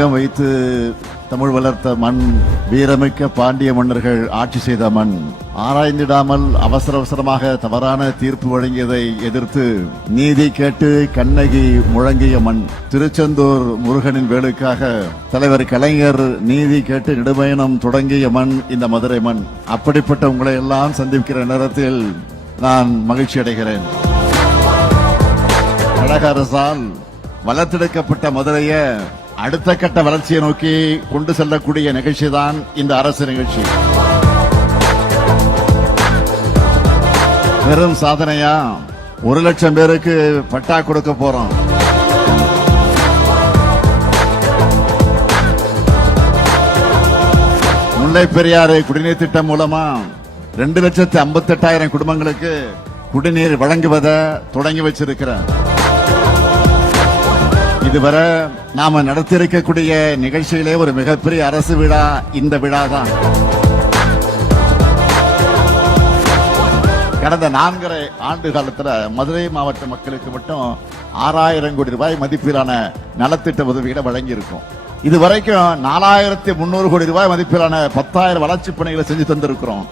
தங்கம் வைத்து தமிழ் வளர்த்த மண், வீரமிக்க பாண்டிய மன்னர்கள் ஆட்சி செய்த மண், ஆராய்ந்திடாமல் அவசர அவசரமாக தவறான தீர்ப்பு வழங்கியதை எதிர்த்து நீதி கேட்டு கண்ணகி முழங்கிய மண், திருச்செந்தூர் முருகனின் வேலுக்காக தலைவர் கலைஞர் நீதி கேட்டு நெடுமயணம் தொடங்கிய மண் இந்த மதுரை மண். அப்படிப்பட்ட உங்களை எல்லாம் சந்திக்கிற நேரத்தில் நான் மகிழ்ச்சி அடைகிறேன். கழக அரசால் வளர்த்தெடுக்கப்பட்ட மதுரைய அடுத்த கட்ட வளர்ச்சியை நோக்கி கொண்டு செல்லக்கூடிய நிகழ்ச்சி தான் இந்த அரசு நிகழ்ச்சி. வெறும் சாதனையா 1,00,000 பேருக்கு பட்டா கொடுக்க போறோம். முல்லை பெரியாறு குடிநீர் திட்டம் மூலமா 2,58,000 குடும்பங்களுக்கு குடிநீர் வழங்குவதை தொடங்கி வச்சிருக்கிறேன். இதுவரை நாம நடத்தியிருக்கக்கூடிய நிகழ்ச்சியிலே ஒரு மிகப்பெரிய அரசு விழா இந்த விழா தான். கடந்த 4.5 ஆண்டு காலத்துல மதுரை மாவட்ட மக்களுக்கு மட்டும் 6,000 கோடி ரூபாய் மதிப்பிலான நலத்திட்ட உதவிகளை வழங்கி இருக்கும். இதுவரைக்கும் 4,300 கோடி ரூபாய் மதிப்பிலான 10,000 வளர்ச்சி பணிகளை செஞ்சு தந்திருக்கிறோம்.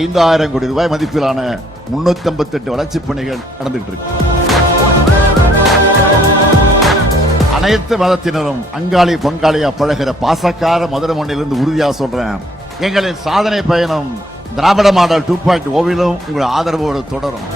5,000 கோடி ரூபாய் மதிப்பிலான 358 வளர்ச்சி பணிகள் நடந்துட்டு இருக்கு. அனைத்து மதத்தினரும் அங்காளி பங்காளியா பழகிற பாசக்கார மதுரை மண்ணிலிருந்து உறுதியா சொல்றேன், எங்களின் சாதனை பயணம் திராவிட மாடல் 2.0 உங்கள் ஆதரவோடு தொடரும்.